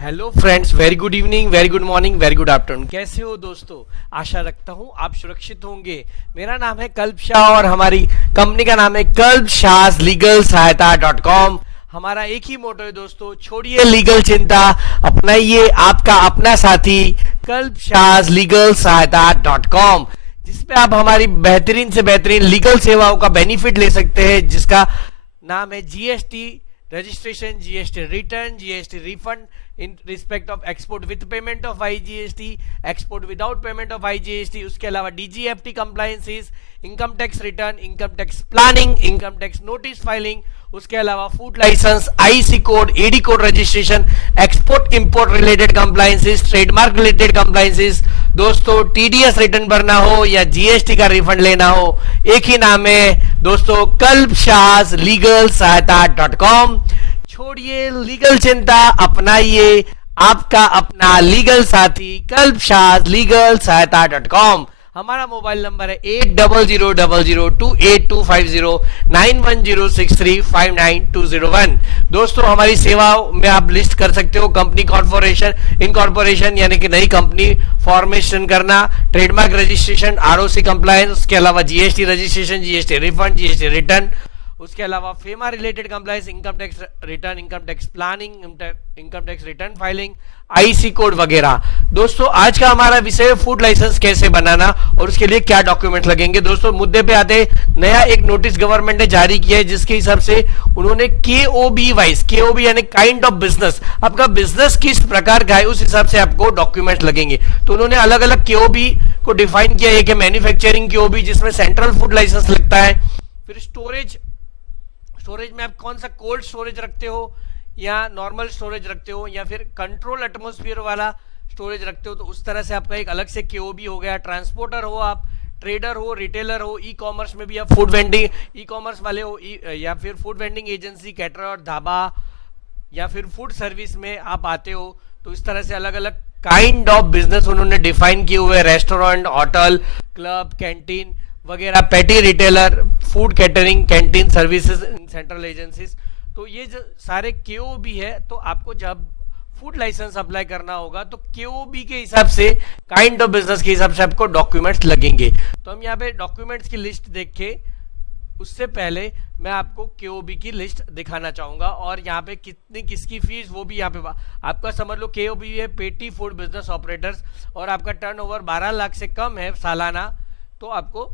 Hello friends, very good evening, very good morning, very good afternoon. कैसे हो दोस्तों? आशा रखता हूँ आप सुरक्षित होंगे। मेरा नाम है कल्प शाह और हमारी कंपनी का नाम है कल्प शाह लीगल सहायता .com। हमारा एक ही मोटो है दोस्तों, छोड़िए लीगल चिंता, अपनाइए आपका अपना साथी कल्प शाह लीगल सहायता .com, जिसपे आप हमारी बेहतरीन से बेहतरीन लीगल सेवाओं का बेनिफिट ले सकते हैं, जिसका नाम है GST registration, GST return, GST refund in respect of export with payment of IGST, export without payment of IGST. उसके अलावा DGFT compliances, income tax return, income tax planning, income tax notice filing. उसके अलावा food licence, IC code, AD code registration, export import related compliances, trademark related compliances. दोस्तों, TDS return भरना हो या GST का refund लेना हो, एक ही नाम है दोस्तों, कल्प शाह लीगल सहायता .com। छोड़िए लीगल चिंता, अपनाइए आपका अपना लीगल साथी कल्प शाह लीगल सहायता .com। हमारा मोबाइल नंबर है 8000282509 9106359201। दोस्तों, हमारी सेवाओं में आप लिस्ट कर सकते हो कंपनी कॉर्पोरेशन, इनकॉर्पोरेशन यानी कि नई कंपनी फॉर्मेशन करना, ट्रेडमार्क रजिस्ट्रेशन, आरओसी कंप्लायंस, उसके अलावा GST registration, GST refund, GST return, उसके अलावा FEMA related compliance, income tax return, income tax planning, income tax return filing, IC code वगैरह। दोस्तों, आज का हमारा विषय है फूड लाइसेंस कैसे बनाना और उसके लिए क्या डॉक्यूमेंट लगेंगे। दोस्तों, मुद्दे पे आते, नया एक नोटिस गवर्नमेंट ने जारी किया है, जिसके हिसाब से उन्होंने केओबी वाइज, केओबी यानी काइंड ऑफ बिजनेस, आपका बिजनेस किस प्रकार का है उस हिसाब से आपको डॉक्यूमेंट लगेंगे। तो उन्होंने अलग अलग केओबी को डिफाइन किया है कि मैन्युफैक्चरिंग केओबी, जिसमें सेंट्रल फूड लाइसेंस लगता है। फिर स्टोरेज में आप कौन सा कोल्ड स्टोरेज रखते हो या नॉर्मल स्टोरेज रखते हो या फिर कंट्रोल एटमॉस्फेयर वाला स्टोरेज रखते हो, तो उस तरह से आपका एक अलग से केओबी हो गया। ट्रांसपोर्टर हो आप, ट्रेडर हो, रिटेलर हो, ई कॉमर्स में भी आप फूड वेंडिंग, ई कॉमर्स वाले हो, या फिर फूड वेंडिंग एजेंसी, कैटरर और ढाबा, या फिर फूड सर्विस में आप आते हो, तो इस तरह से अलग अलग काइंड ऑफ बिजनेस उन्होंने डिफाइन किए हुए। रेस्टोरेंट, होटल, क्लब, कैंटीन वगैरह, पेटी retailer, food catering, canteen services in central agencies. तो ये जो सारे केओबी है, तो आपको जब फूड लाइसेंस अप्लाई करना होगा तो केओबी के हिसाब से, काइंड ऑफ बिजनेस के हिसाब से आपको डॉक्यूमेंट्स लगेंगे। तो हम यहाँ पे डॉक्यूमेंट्स की लिस्ट देख के, उससे पहले मैं आपको केओबी की लिस्ट दिखाना चाहूंगा और यहाँ पे कितनी किसकी फीस वो भी यहाँ पे आपका समझ लो। केओबी है पेटी फूड बिजनेस ऑपरेटर्स, और आपका टर्नओवर 12 लाख से कम है सालाना, तो आपको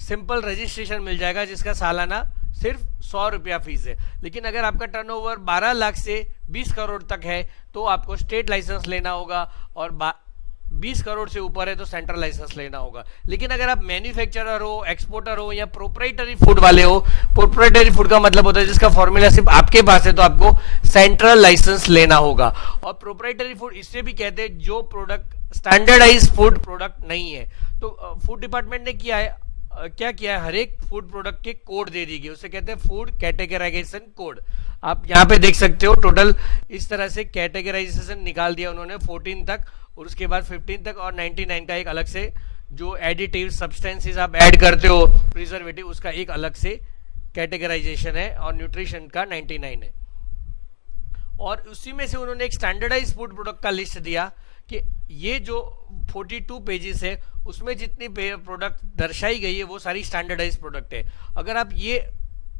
सिंपल रजिस्ट्रेशन मिल जाएगा, जिसका सालाना सिर्फ 100 रुपया फीस है। लेकिन अगर आपका टर्नओवर 12 लाख से 20 करोड़ तक है तो आपको स्टेट लाइसेंस लेना होगा, और 20 करोड़ से ऊपर है तो सेंट्रल लाइसेंस लेना होगा। लेकिन अगर आप मैन्युफैक्चरर हो, एक्सपोर्टर हो या प्रोप्राइटरी फूड वाले हो, प्रोप्राइटरी फूड का मतलब होता है जिसका फॉर्मूला सिर्फ आपके पास है, तो आपको सेंट्रल लाइसेंस लेना होगा। और प्रोप्राइटरी फूड इससे भी कहते हैं जो प्रोडक्ट स्टैंडर्डाइज फूड प्रोडक्ट नहीं है। तो फूड डिपार्टमेंट ने क्या किया है, हर एक फूड प्रोडक्ट के कोड दे दी गई, उसे कहते हैं फूड कैटेगराइजेशन कोड। आप यहाँ पे देख सकते हो, टोटल इस तरह से कैटेगराइजेशन निकाल दिया उन्होंने 14 तक, और उसके बाद 15 तक, और 99 का एक अलग से जो एडिटिव सब्सटेंसेस आप ऐड करते हो, प्रिजर्वेटिव, उसका एक अलग से कैटेगराइजेशन है, और न्यूट्रिशन का 99 है। और उसी में से उन्होंने एक स्टैंडर्डाइज फूड प्रोडक्ट का लिस्ट दिया कि ये जो 42 पेजेस है उसमें जितनी प्रोडक्ट दर्शाई गई है वो सारी स्टैंडर्डाइज प्रोडक्ट है। अगर आप ये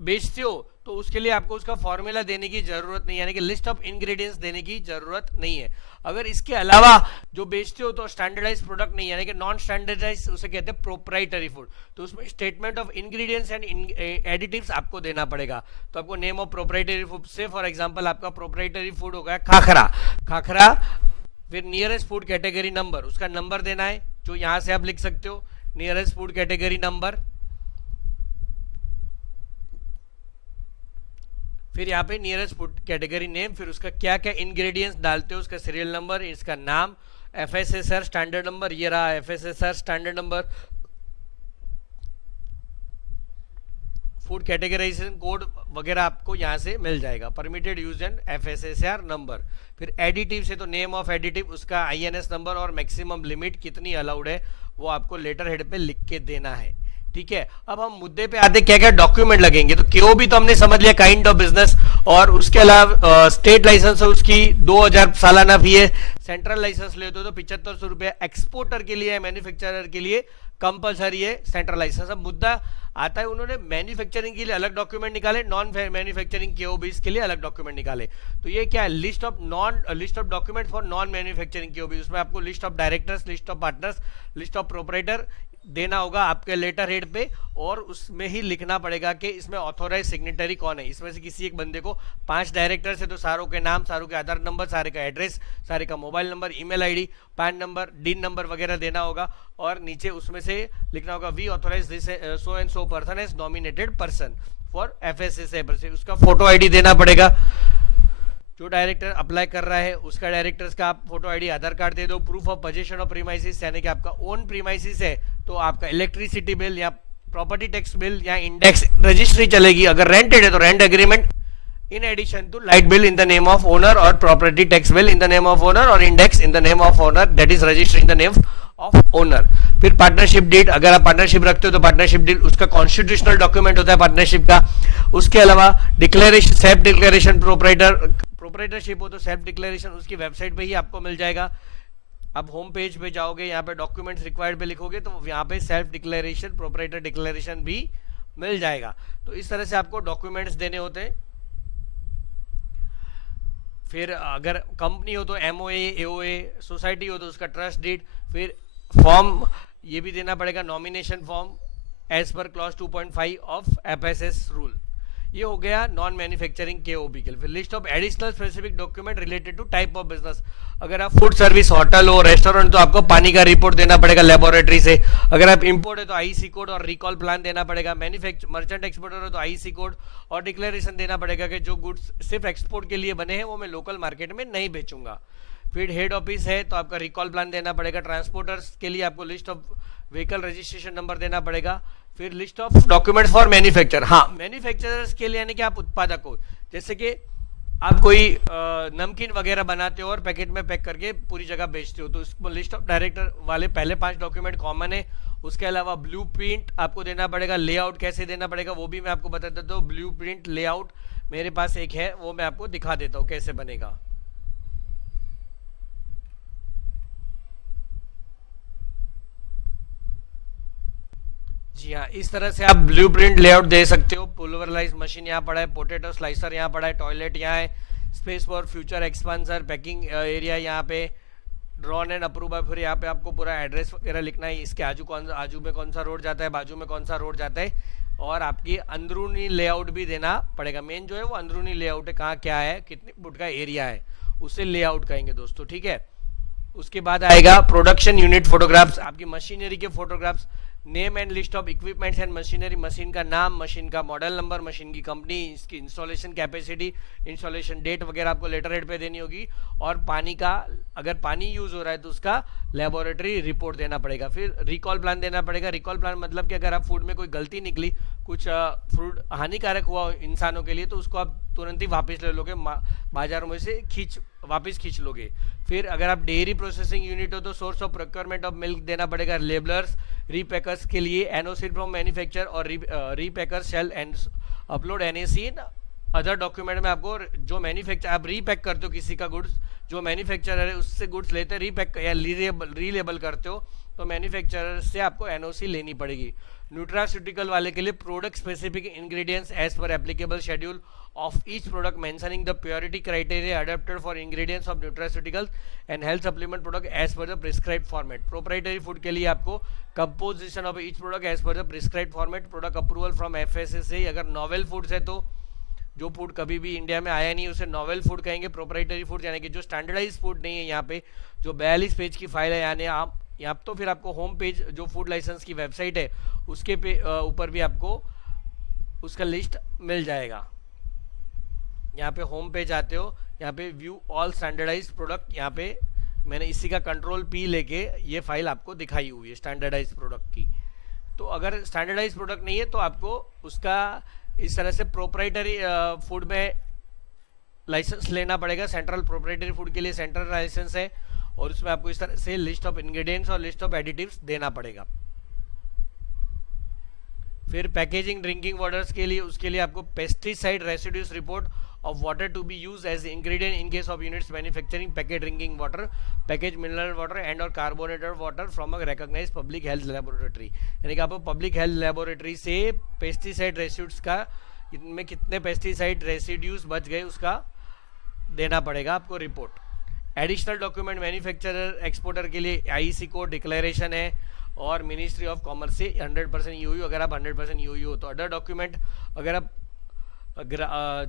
बेचते हो तो उसके लिए आपको उसका फॉर्मूला देने की जरूरत नहीं, यानी कि लिस्ट ऑफ इंग्रेडिएंट्स देने की जरूरत नहीं है। अगर इसके अलावा जो बेचते हो तो स्टैंडर्डाइज प्रोडक्ट नहीं, यानी कि नॉन स्टैंडर्डाइज, उसे कहते हैं प्रोप्राइटरी फूड, तो उसमें statement of ingredients and additives आपको देना पड़ेगा। तो आपको नेम ऑफ प्रोप्राइटरी फूड से, फॉर एग्जांपल आपका प्रोप्राइटरी फूड हो गया खाखरा, फिर नियरेस्ट फूड कैटेगरी नंबर, उसका नंबर देना है, जो यहां से आप लिख सकते हो नियरेस्ट फूड कैटेगरी नंबर। फिर यहाँ पे नियरेस्ट फूड कैटेगरी नेम, फिर उसका क्या क्या इंग्रेडिएंट्स डालते हो, उसका सीरियल नंबर, इसका नाम, एफएसएसआई स्टैंडर्ड नंबर, ये रहा FSSI standard number, food categorization code वगैरह आपको यहाँ से मिल जाएगा, permitted use and FSSI number. फिर एडिटिव से तो नेम ऑफ एडिटिव, उसका आईएनएस नंबर और मैक्सिमम लिमिट कितनी अलाउड है वो आपको लेटर हेड पे लिख के देना है। ठीक है, अब हम मुद्दे पे आते, क्या क्या डॉक्यूमेंट लगेंगे। तो केओबी तो हमने समझ लिया, काइंड ऑफ बिजनेस, और उसके अलावा स्टेट लाइसेंस है उसकी 2000 सालाना फी है। सेंट्रल लाइसेंस लेते हो तो 7500 रुपया। एक्सपोर्टर के लिए, मैन्युफैक्चरर के लिए कंपलसरी है सेंट्रल लाइसेंस। अब मुद्दा आता है, उन्होंने मैन्युफैक्चरिंग के लिए अलग डॉक्यूमेंट निकाले, नॉन मैन्युफैक्चरिंग केओबीज के लिए अलग डॉक्यूमेंट निकाले। तो ये क्या है, list of document for non manufacturing KOB. उसमें आपको list of directors, list of partners, list of proprietor देना होगा आपके लेटर हेड पे, और उसमें ही लिखना पड़ेगा कि इसमें ऑथोराइज सिग्नेटरी कौन है। इसमें से किसी एक बंदे को 5 डायरेक्टर्स है तो सारों के नाम, सारों के आधार नंबर, सारे का एड्रेस, सारे का mobile number, email ID, PAN number, DIN number वगैरह देना होगा। और नीचे उसमें से लिखना होगा we authorize this so and so person as nominated person for FSSA. उसका फोटो आईडी देना पड़ेगा। जो डायरेक्टर अप्लाई कर रहा है उसका डायरेक्टर्स का आप फोटो आईडी, आधार कार्ड दे दो। Proof of position of premises, यानी कि आपका ओन प्रीमाइसिस है तो आपका इलेक्ट्रिसिटी बिल या प्रॉपर्टी टैक्स बिल या इंडेक्स रजिस्ट्री चलेगी। अगर रेंटेड है तो rent agreement, in addition to light bill in the name of owner, और property tax bill in the name of owner, और index in the name of owner, that is registered in the name of owner. फिर partnership deed, अगर आप partnership रखते हो तो partnership deed उसका constitutional document होता है पार्टनरशिप का। उसके अलावा डिक्लेरेशन, सेल्फ डिक्लेरेशन, प्रोपराइटरशिप हो तो सेल्फ डिक्लेरेशन उसकी वेबसाइट पे ही आपको मिल जाएगा। अब होम पेज पे जाओगे, यहाँ पे डॉक्यूमेंट्स रिक्वायर्ड पे लिखोगे तो यहाँ पे सेल्फ डिक्लेरेशन, प्रोपराइटर डिक्लेरेशन भी मिल जाएगा। तो इस तरह से आपको डॉक्यूमेंट्स देने होते हैं। फिर अगर कंपनी हो तो एमओए, एओए, सोसाइटी हो तो उसका ट्रस्ट डीड। फिर फॉर्म ये भी देना पड़ेगा, nomination form as per clause 2.5 of FSS rule. ये हो गया नॉन मैन्युफैक्चरिंग केओबी के लिए। फिर list of additional specific document related to type of business. अगर आप फूड सर्विस, होटल हो, रेस्टोरेंट, तो आपको पानी का रिपोर्ट देना पड़ेगा लेबोरेटरी से। अगर आप इंपोर्ट है तो आईसी कोड और रिकॉल प्लान देना पड़ेगा। मर्चेंट एक्सपोर्टर हो तो आईसी कोड और डिक्लेरेशन देना पड़ेगा कि जो गुड्स सिर्फ एक्सपोर्ट के लिए बने हैं वो मैं लोकल मार्केट में नहीं बेचूंगा। फिर हेड ऑफिस है तो आपका रिकॉल प्लान देना पड़ेगा। ट्रांसपोर्टर्स के लिए आपको list of vehicle registration number देना पड़ेगा। फिर list of documents for manufacture, हाँ मैन्युफैक्चरर्स के लिए, यानी कि आप उत्पादक हो, जैसे कि आप कोई नमकीन वगैरह बनाते हो और पैकेट में पैक करके पूरी जगह बेचते हो, तो उसको लिस्ट ऑफ डायरेक्टर वाले पहले 5 डॉक्यूमेंट कॉमन है। उसके अलावा ब्लू प्रिंट आपको देना पड़ेगा। लेआउट कैसे देना पड़ेगा वो भी मैं आपको बता देता हूँ। ब्लू प्रिंट लेआउट मेरे पास एक है, वो मैं आपको दिखा देता हूँ कैसे बनेगा। जी हाँ, इस तरह से आप ब्लूप्रिंट लेआउट दे सकते हो। पुलवराइज मशीन यहाँ पड़ा है, पोटैटो स्लाइसर यहाँ पड़ा है, टॉयलेट यहाँ है, space for future expansion, packing area यहाँ पे, ड्रॉन एंड अप्रूव है। फिर यहाँ पे आपको पूरा एड्रेस वगैरह लिखना है, इसके आजू में कौन सा रोड जाता है, बाजू में कौन सा रोड जाता है, और आपकी अंदरूनी लेआउट भी देना पड़ेगा। मेन जो है वो अंदरूनी लेआउट है, कहाँ क्या है, कितने फुट का एरिया है, उसे लेआउट कहेंगे दोस्तों, ठीक है। उसके बाद आएगा प्रोडक्शन यूनिट फोटोग्राफ्स, आपकी मशीनरी के photographs. Name and list of equipments and machinery, machine का नाम, मशीन का मॉडल नंबर, मशीन की कंपनी, इसकी इंस्टॉलेशन कैपेसिटी, इंस्टॉलेशन डेट वगैरह आपको लेटर हेड पे देनी होगी। और पानी का, अगर पानी यूज हो रहा है तो उसका लेबोरेटरी रिपोर्ट देना पड़ेगा। फिर रिकॉल प्लान देना पड़ेगा। रिकॉल प्लान मतलब कि अगर आप फूड में कोई गलती निकली, कुछ फूड हानिकारक हुआ इंसानों के लिए, तो उसको आप तुरंत ही वापस ले लोगे, बाजारों में से वापस खींच लोगे। फिर अगर आप डेयरी प्रोसेसिंग यूनिट हो तो source of procurement of milk देना पड़ेगा। लेबलर्स, रीपैकर्स के लिए एनओसी फ्रॉम मैन्युफैक्चर और repacker shall and upload NAC in other document में। आपको जो मैन्युफैक्चर, आप रीपैक करते हो किसी का गुड्स, जो मैन्युफैक्चरर है उससे गुड्स लेते हैं, रीपैक या रीलेबल करते हो तो मैन्युफैक्चरर से आपको एनओसी लेनी पड़ेगी। न्यूट्रास्यूटिकल वाले के लिए product specific ingredients as per applicable schedule of each product mentioning the purity criteria adapted for ingredients of nutraceuticals and health supplement product as per the prescribed format. Proprietary food के लिए आपको composition of each product as per the prescribed format, product approval from FSSAI। अगर novel foods है तो जो food कभी भी India में आया नहीं उसे नॉवेल फूड कहेंगे। प्रोप्राइटरी फूड यानी कि जो स्टैंडर्डाइज फूड नहीं है, यहाँ पे जो 42 पेज की फाइल है, यानी आप यहाँ तो फिर आपको होम पेज जो फूड लाइसेंस की वेबसाइट है उसके ऊपर भी आपको उसका लिस्ट मिल जाएगा। यहाँ पे होम पेज आते हो, यहाँ पे व्यू ऑल स्टैंडर्डाइज प्रोडक्ट, यहाँ पे मैंने इसी का कंट्रोल पी लेके ये फाइल आपको दिखाई हुई है स्टैंडर्डाइज प्रोडक्ट की। तो अगर स्टैंडर्डाइज प्रोडक्ट नहीं है तो आपको उसका इस तरह से प्रोप्राइटरी फूड में लाइसेंस लेना पड़ेगा। सेंट्रल प्रोप्राइटरी फूड के लिए सेंट्रल लाइसेंस है और उसमें आपको इस तरह से लिस्ट ऑफ इंग्रेडिएंट्स और लिस्ट ऑफ एडिटिव्स देना पड़ेगा। फिर पैकेजिंग ड्रिंकिंग वाटर्स के लिए, उसके लिए आपको pesticide residues report of water to be use as ingredient in case of units manufacturing package drinking water, package mineral water and और carbonated water from a recognised public health laboratory. यानी कि आपको public health laboratory से pesticide residues का, इनमें कितने pesticide residues बच गए उसका देना पड़ेगा आपको report. Additional document manufacturer exporter के लिए आईसी कोड डिक्लेरेशन है और मिनिस्ट्री ऑफ कॉमर्स से 100% यूयू, अगर आप 100% यूयू हो तो। अदर डॉक्यूमेंट, अगर आप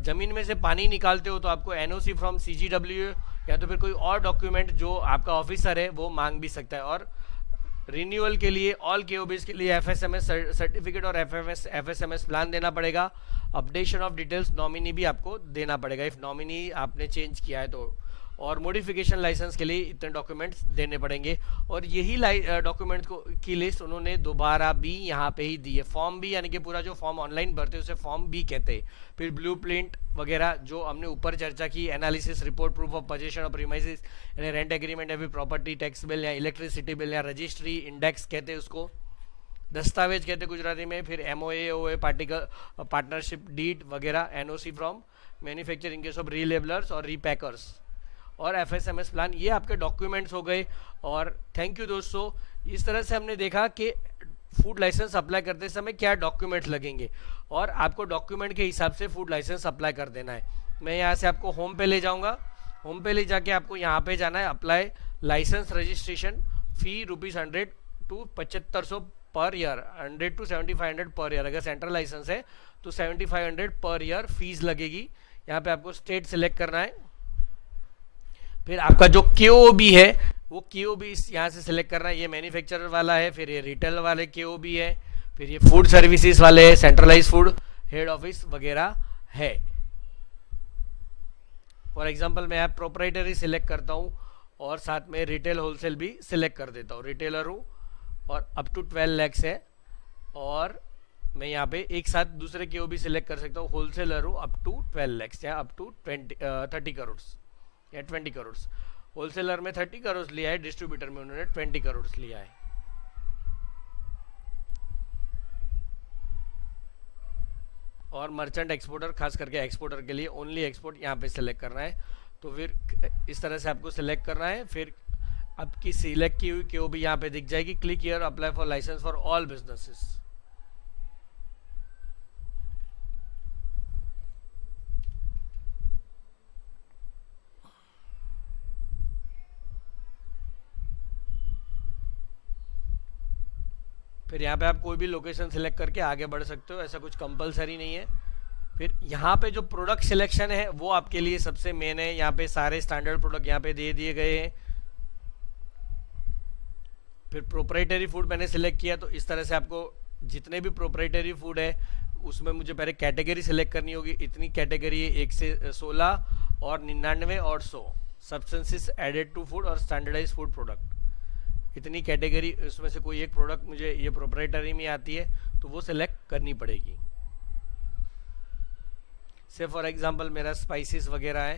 जमीन में से पानी निकालते हो तो आपको एनओसी फ्रॉम सीजीडब्ल्यू या तो फिर कोई और डॉक्यूमेंट जो आपका ऑफिसर है वो मांग भी सकता है। और रिन्यूअल के लिए ऑल केओबीज के लिए एफएसएमएस सर्टिफिकेट और एफएसएमएस प्लान देना पड़ेगा। अपडेशन ऑफ डिटेल्स नॉमिनी भी आपको देना पड़ेगा इफ नॉमिनी आपने चेंज किया है तो। और मॉडिफिकेशन लाइसेंस के लिए इतने डॉक्यूमेंट्स देने पड़ेंगे। और यही डॉक्यूमेंट्स को की लिस्ट उन्होंने दोबारा भी यहाँ पे ही दी है। फॉर्म भी, यानी कि पूरा जो फॉर्म ऑनलाइन भरते हैं उसे फॉर्म भी कहते हैं। फिर ब्लूप्रिंट वगैरह जो हमने ऊपर चर्चा की, analysis report, proof of position of premises, यानी rent agreement, every property tax bill या इलेक्ट्रिसिटी बिल या रजिस्ट्री इंडेक्स कहते हैं उसको, दस्तावेज कहते हैं गुजराती में। फिर एमओए, ओए, पार्टनरशिप डीड वगैरह, NOC from manufacture in case of relabellers और रीपैकर्स, और एफएसएमएस प्लान। ये आपके डॉक्यूमेंट्स हो गए। और थैंक यू दोस्तों, इस तरह से हमने देखा कि फूड लाइसेंस अप्लाई करते समय क्या डॉक्यूमेंट्स लगेंगे और आपको डॉक्यूमेंट के हिसाब से फूड लाइसेंस अप्लाई कर देना है। मैं यहाँ से आपको होम पे ले जाऊँगा। होम पे ले जाके आपको यहाँ पे जाना है, apply licence registration, fee ₹100 to 7500 per year, 100 to 7500 per year. अगर सेंट्रल लाइसेंस है तो 7500 पर ईयर फीस लगेगी। यहाँ पे आपको स्टेट सिलेक्ट करना है। फिर आपका जो केओबी है वो केओबी यहाँ से सिलेक्ट करना है। ये मैन्युफैक्चरर वाला है, फिर ये रिटेल वाले केओबी है, फिर ये फूड सर्विसेज वाले है, सेंट्रलाइज फूड हेड ऑफिस वगैरह है। फॉर एग्जांपल मैं आप प्रोप्राइटरी सिलेक्ट करता हूँ और साथ में रिटेल होलसेल भी सिलेक्ट कर देता हूँ। रिटेलर हूँ और अप टू 12 लाख है और मैं यहाँ पे एक साथ दूसरे केओबी सिलेक्ट कर सकता हूँ। होलसेलर हूँ अप टू 12 लाख या अप टू 30 करोड़ या 20 करोड़। होलसेलर में 30 करोड़ लिया है, डिस्ट्रीब्यूटर में उन्होंने 20 करोड़ लिया है। और मर्चेंट एक्सपोर्टर, खास करके एक्सपोर्टर के लिए ओनली एक्सपोर्ट यहाँ पे सिलेक्ट करना है। तो फिर इस तरह से आपको सिलेक्ट करना है। फिर आपकी सिलेक्ट की हुई केओ भी यहाँ पे दिख जाएगी। Click here apply for licence for all businesses. फिर यहाँ पे आप कोई भी लोकेशन सिलेक्ट करके आगे बढ़ सकते हो, ऐसा कुछ कंपलसरी नहीं है। फिर यहाँ पे जो प्रोडक्ट सिलेक्शन है वो आपके लिए सबसे मेन है। यहाँ पे सारे स्टैंडर्ड प्रोडक्ट यहाँ पे दे दिए गए हैं। फिर प्रोप्राइटरी फूड मैंने सिलेक्ट किया तो इस तरह से आपको जितने भी प्रोप्राइटरी फूड है उसमें मुझे पहले कैटेगरी सिलेक्ट करनी होगी। इतनी कैटेगरी है 1 से 16 और 99 और 100 सब्सटेंसेस एडेड टू फूड और स्टैंडर्डाइज फूड प्रोडक्ट। इतनी कैटेगरी, उसमें से कोई एक प्रोडक्ट मुझे ये प्रोप्राइटरी में आती है तो वो सिलेक्ट करनी पड़ेगी। से फॉर एग्जांपल मेरा स्पाइसेस वगैरह है,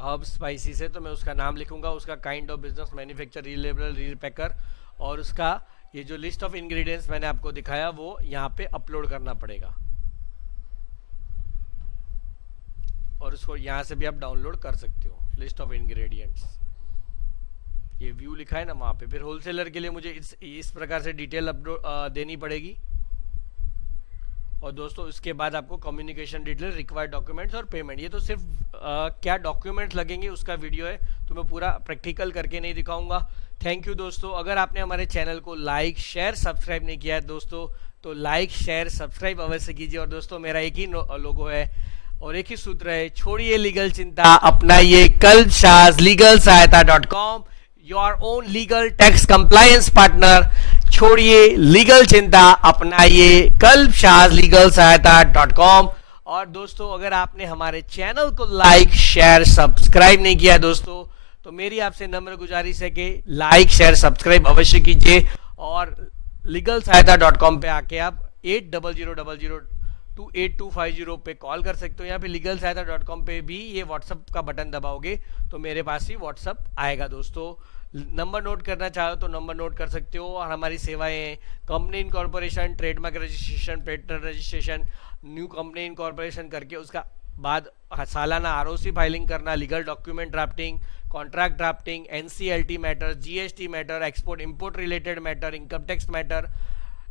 हर्ब स्पाइसेस है तो मैं उसका नाम लिखूंगा, उसका काइंड ऑफ बिजनेस, मैन्युफैक्चर, रीलेबल, रीपैकर और उसका ये जो लिस्ट ऑफ इंग्रेडिएंट्स मैंने आपको दिखाया वो यहाँ पे अपलोड करना पड़ेगा। और उसको यहाँ से भी आप डाउनलोड कर सकते हो, लिस्ट ऑफ इंग्रेडिएंट्स। ये व्यू लिखा है ना वहाँ पे। फिर होलसेलर के लिए मुझे इस प्रकार से डिटेल अपलोड देनी पड़ेगी। और दोस्तों इसके बाद आपको कम्युनिकेशन डिटेल, रिक्वायर्ड डॉक्यूमेंट्स और पेमेंट। ये तो सिर्फ क्या डॉक्यूमेंट्स लगेंगे उसका वीडियो है, तो मैं पूरा प्रैक्टिकल करके नहीं दिखाऊंगा। थैंक यू दोस्तों। अगर आपने हमारे चैनल को लाइक, शेयर, सब्सक्राइब नहीं किया है दोस्तों तो लाइक, शेयर, सब्सक्राइब अवश्य कीजिए। और दोस्तों मेरा एक ही लोगो है और एक ही सूत्र है, छोड़िए लीगल चिंता, अपनाइए कल्पशाज लीगल सहायता.com, your own legal tax compliance partner. छोड़िए लीगल चिंता, अपनाइए कल्पशाज लीगल सहायता.com। और दोस्तों अगर आपने हमारे चैनल को लाइक, शेयर, सब्सक्राइब नहीं किया दोस्तों तो मेरी आपसे नम्र गुजारिश है कि लाइक, शेयर, सब्सक्राइब अवश्य कीजिए। और लीगल सहायता.com पे आके आप 800000 282250 पे कॉल कर सकते हो। यहाँ पे legalsahayata.com पे भी ये व्हाट्सअप का बटन दबाओगे तो मेरे पास ही व्हाट्सअप आएगा दोस्तों। नंबर नोट करना चाहो तो नंबर नोट कर सकते हो। और हमारी सेवाएं company incorporation, trademark registration, patent registration, new company incorporation करके उसका बाद सालाना आरओसी फाइलिंग करना, legal document drafting, contract drafting, NCLT matter, GST matter, export import related matter, income tax matter.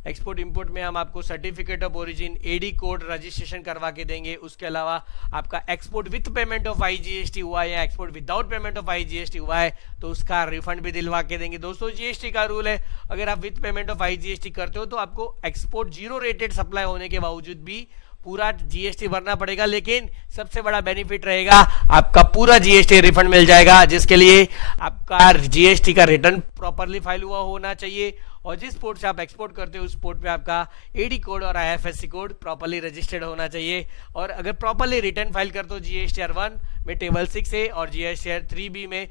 Export import में हम आपको certificate of origin, AD code registration करवा के देंगे। उसके अलावा आपका export with payment of IGST हुआ है या export without payment of IGST हुआ है तो उसका रिफंड भी दिलवा के देंगे। दोस्तों जीएसटी का रूल है, अगर आप विथ पेमेंट ऑफ आईजीएसटी करते हो तो आपको एक्सपोर्ट जीरो रेटेड सप्लाई होने के बावजूद भी पूरा जीएसटी भरना पड़ेगा, लेकिन सबसे बड़ा बेनिफिट रहेगा आपका पूरा जीएसटी रिफंड मिल जाएगा, जिसके लिए आपका जीएसटी का रिटर्न प्रॉपरली फाइल हुआ होना चाहिए और जिस पोर्ट से आप एक्सपोर्ट करते हो उस पोर्ट पे आपका एडी कोड और आईएफएससी कोड प्रॉपरली रजिस्टर्ड होना चाहिए। और अगर प्रॉपरली रिटर्न फाइल करते हो जीएसटीआर 1 में टेबल 6 है और जीएसटीआर 3B में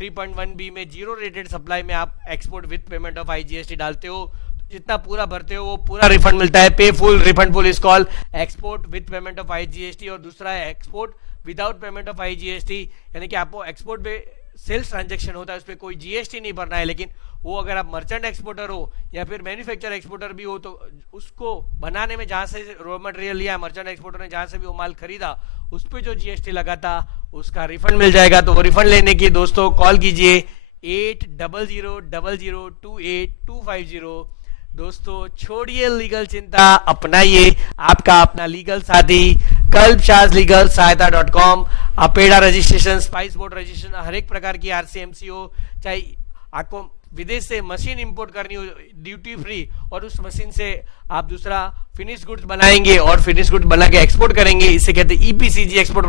3.1B में जीरो रेटेड सप्लाई में आप export with payment of IGST डालते हो, जितना पूरा भरते हो वो पूरा रिफंड मिलता है। पे full refund full is call export with payment of IGST. और दूसरा है export without payment of IGST, यानी कि आपको एक्सपोर्ट पे सेल्स ट्रांजैक्शन होता है उस पर कोई जीएसटी नहीं भरना है, लेकिन वो अगर आप मर्चेंट एक्सपोर्टर हो या फिर मैन्युफैक्चर एक्सपोर्टर भी हो तो उसको बनाने में जहाँ से रॉ मटेरियल लिया, मर्चेंट एक्सपोर्टर ने जहाँ से भी वो माल खरीदा उस पर जो जीएसटी लगा था उसका रिफंड मिल जाएगा। तो वो रिफंड लेने की दोस्तों कॉल कीजिए 8000282550। दोस्तों छोड़िए लीगल चिंता, अपनाइए आपका अपना लीगल साथी कल्पशाज लीगल सहायता.com। APEDA registration, spice board registration, हर एक प्रकार की आरसीएमसी हो, चाहे आपको विदेश से मशीन इंपोर्ट करनी हो ड्यूटी फ्री और उस मशीन से आप दूसरा फिनिश गुड्स बनाएंगे और फिनिश गुड्स बना के एक्सपोर्ट करेंगे, इसे कहते हैं EPCG, export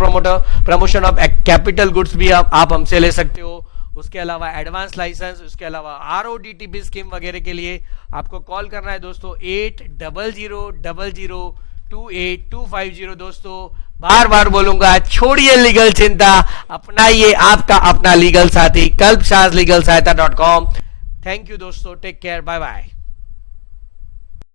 promotion of capital goods भी आप हमसे ले सकते हो। उसके अलावा एडवांस लाइसेंस, उसके अलावा आरओडीटीपी स्कीम वगैरह के लिए आपको कॉल करना है दोस्तों 800000282550। दोस्तों बार बार बोलूंगा, छोड़िए लीगल चिंता, अपनाइए आपका अपना लीगल साथी कल्पशाज लीगल सहायता.com। थैंक यू दोस्तों, टेक केयर, बाय बाय।